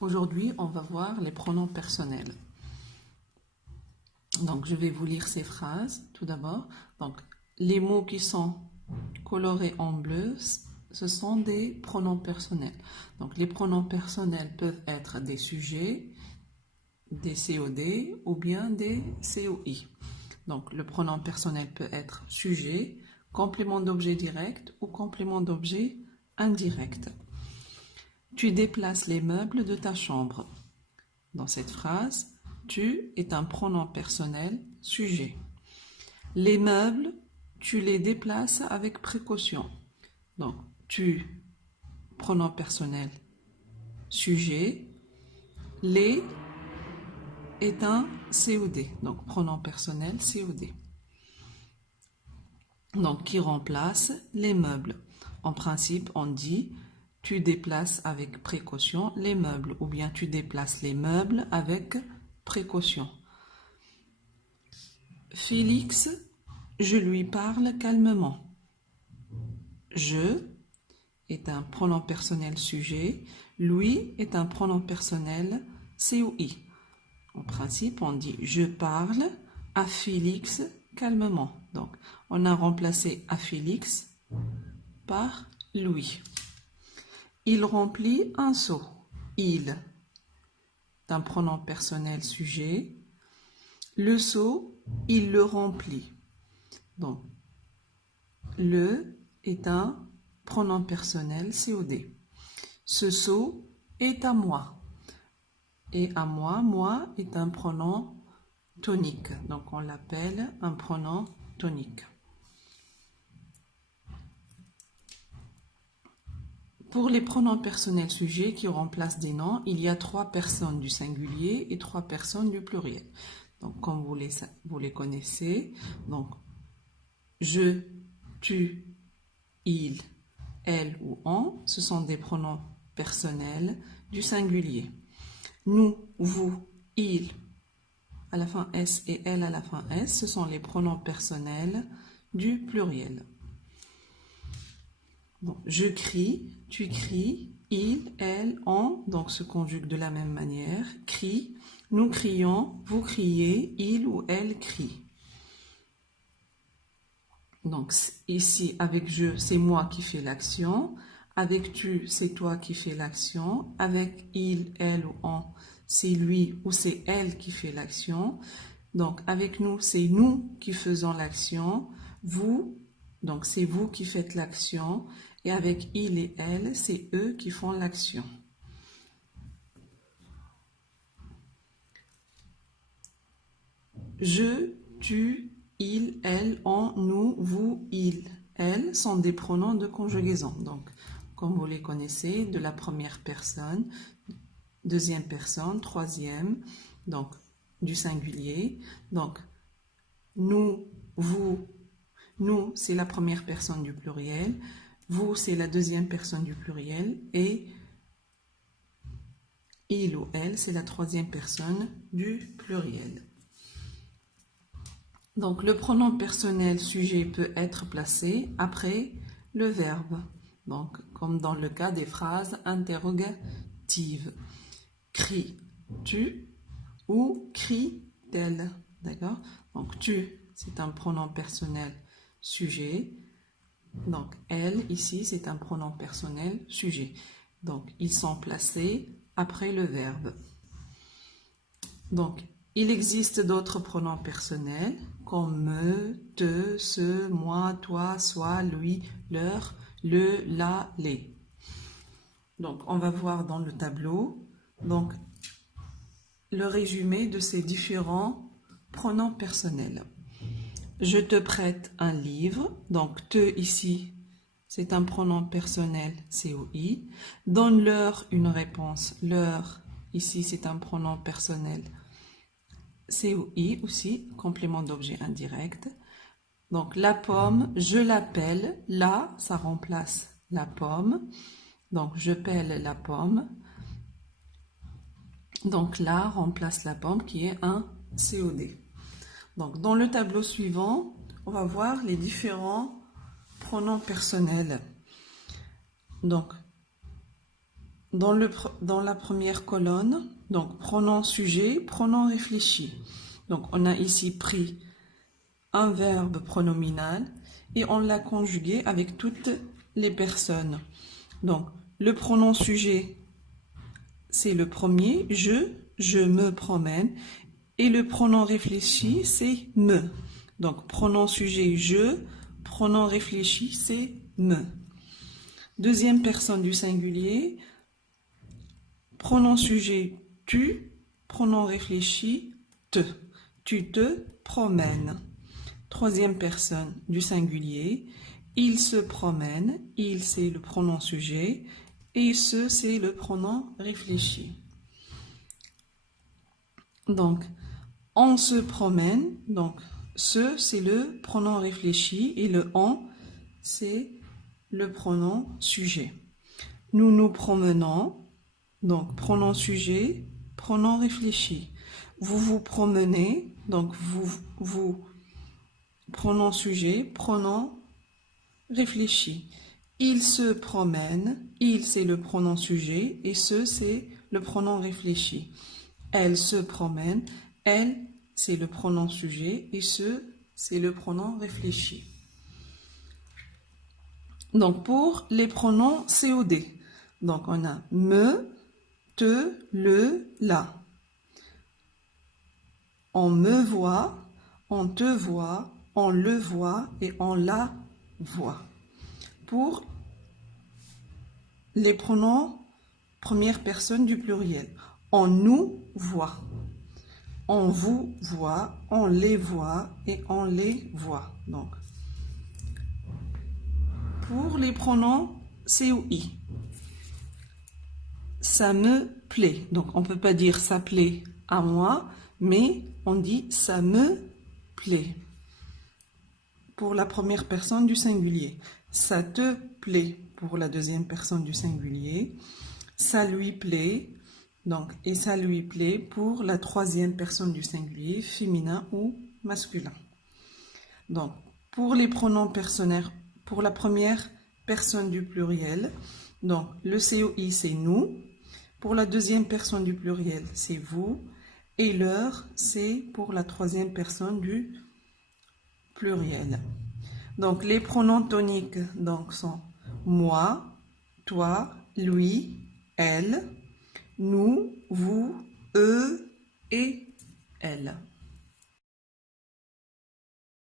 Aujourd'hui, on va voir les pronoms personnels. Donc, je vais vous lire ces phrases tout d'abord. Donc, les mots qui sont colorés en bleu, ce sont des pronoms personnels. Donc, les pronoms personnels peuvent être des sujets, des COD ou bien des COI. Donc, le pronom personnel peut être sujet, complément d'objet direct ou complément d'objet indirect. Tu déplaces les meubles de ta chambre. Dans cette phrase, tu est un pronom personnel sujet. Les meubles, tu les déplaces avec précaution. Donc, tu, pronom personnel sujet. Les est un COD, donc pronom personnel COD. Donc, qui remplace les meubles. En principe, on dit tu déplaces avec précaution les meubles ou bien tu déplaces les meubles avec précaution. Félix, je lui parle calmement. Je est un pronom personnel sujet. Lui est un pronom personnel COI. En principe, on dit je parle à Félix calmement. Donc, on a remplacé à Félix par lui. Il remplit un seau. Il est un pronom personnel sujet. Le seau, il le remplit. Donc, le est un pronom personnel COD. Ce seau est à moi. Et à moi, moi est un pronom tonique. Donc, on l'appelle un pronom tonique. Pour les pronoms personnels sujets qui remplacent des noms, il y a 3 personnes du singulier et 3 personnes du pluriel. Donc, comme vous les connaissez, donc je, tu, il, elle ou on, ce sont des pronoms personnels du singulier. Nous, vous, il, à la fin S et elle à la fin S, ce sont les pronoms personnels du pluriel. Bon, je crie, tu cries, il, elle, on, donc se conjugue de la même manière. Crie, nous crions, vous criez, il ou elle crie. Donc ici, avec je, c'est moi qui fais l'action. Avec tu, c'est toi qui fais l'action. Avec il, elle ou on, c'est lui ou c'est elle qui fait l'action. Donc avec nous, c'est nous qui faisons l'action. Vous, donc c'est vous qui faites l'action. Et avec il et elle, c'est eux qui font l'action. Je, tu, il, elle, on, nous, vous, il, elle sont des pronoms de conjugaison. Donc, comme vous les connaissez, de la première personne, deuxième personne, troisième, donc du singulier. Donc, nous, vous, nous, c'est la première personne du pluriel. Vous, c'est la deuxième personne du pluriel. Et il ou elle, c'est la troisième personne du pluriel. Donc, le pronom personnel sujet peut être placé après le verbe. Donc, comme dans le cas des phrases interrogatives. Cries-tu ou crie-t-elle? D'accord? Donc, tu, c'est un pronom personnel sujet. Donc, elle, ici, c'est un pronom personnel sujet. Donc, ils sont placés après le verbe. Donc, il existe d'autres pronoms personnels comme me, te, ce, moi, toi, soi, lui, leur, le, la, les. Donc, on va voir dans le tableau donc, le résumé de ces différents pronoms personnels. Je te prête un livre. Donc, te ici, c'est un pronom personnel COI. Donne-leur une réponse. Leur, ici, c'est un pronom personnel COI aussi, complément d'objet indirect. Donc, la pomme, je l'appelle. Là, ça remplace la pomme. Donc, je pèle la pomme. Donc, là remplace la pomme qui est un COD. Donc, dans le tableau suivant, on va voir les différents pronoms personnels. Donc, Dans la première colonne, donc pronom sujet, pronom réfléchi. Donc on a ici pris un verbe pronominal et on l'a conjugué avec toutes les personnes. Donc le pronom sujet, c'est le premier, je me promène. Et le pronom réfléchi, c'est me. Donc pronom sujet, je, pronom réfléchi, c'est me. Deuxième personne du singulier, pronom sujet, tu, pronom réfléchi, te. Tu te promènes. Troisième personne du singulier, il se promène, il c'est le pronom sujet, et ce c'est le pronom réfléchi. Donc, on se promène, donc ce c'est le pronom réfléchi et le on c'est le pronom sujet. Nous nous promenons, donc pronom sujet, pronom réfléchi. Vous vous promenez, donc vous pronom sujet, pronom réfléchi. Il se promène, il c'est le pronom sujet et ce c'est le pronom réfléchi. Elle se promène, elle c'est le pronom sujet et ce c'est le pronom réfléchi. Donc pour les pronoms COD, donc on a me, te, le, la. On me voit, on te voit, on le voit et on la voit. Pour les pronoms première personne du pluriel, on nous voit, on vous voit, on les voit et on les voit. Donc, pour les pronoms COI, ça me plaît. Donc on ne peut pas dire ça plaît à moi, mais on dit ça me plaît. Pour la première personne du singulier, ça te plaît pour la deuxième personne du singulier, ça lui plaît, donc et ça lui plaît pour la troisième personne du singulier, féminin ou masculin. Donc pour les pronoms personnels, pour la première personne du pluriel, donc le COI c'est nous, pour la deuxième personne du pluriel c'est vous, et leur c'est pour la troisième personne du pluriel. Donc les pronoms toniques donc, sont moi, toi, lui, elle, nous, vous, eux et elle.